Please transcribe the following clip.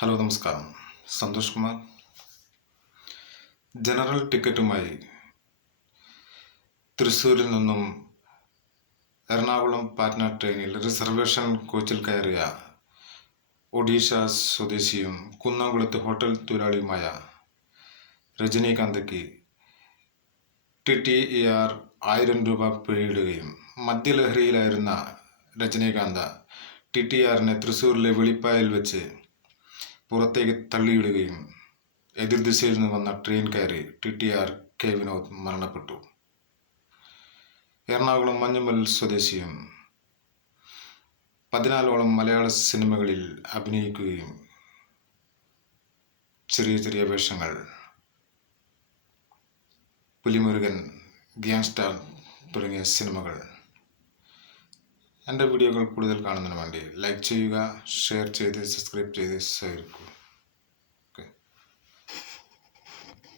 Hello നമസ്കാരം. Santhosh Kumar. General ടിക്കറ്റുമായി തൃശ്ശൂരിൽ നിന്നും എറണാകുളം പാറ്റ്ന ട്രെയിനിൽ റിസർവേഷൻ കോച്ചിൽ കയറിയ ഒഡീഷ സ്വദേശിയും കുന്നംകുളത്ത് ഹോട്ടൽ തൊഴിലാളിയുമായ രജനീകാന്തിക്ക് TTAR 1000 രൂപ പിഴയിടുകയും മദ്യലഹരിയിലായിരുന്ന രജനീകാന്ത് TTARനെ തൃശ്ശൂരിലെ വെളിപ്പായിൽ വെച്ച് പുറത്തേക്ക് തള്ളിയിടുകയും എതിർദിശയിൽ നിന്ന് വന്ന ട്രെയിൻ കയറി TTAR K വിനോദ് മരണപ്പെട്ടു. എറണാകുളം മഞ്ഞുമൽ സ്വദേശിയും 14ഓളം മലയാള സിനിമകളിൽ അഭിനയിക്കുകയും ചെറിയ ചെറിയ വേഷങ്ങൾ, പുലിമുരുകൻ, ഗ്യാങ്സ്റ്റർ തുടങ്ങിയ സിനിമകൾ. എൻ്റെ വീഡിയോകൾ കൂടുതൽ കാണുന്നതിന് വേണ്ടി ലൈക്ക് ചെയ്യുക, ഷെയർ ചെയ്ത് സബ്സ്ക്രൈബ് ചെയ്ത് സഹകരിക്കുക.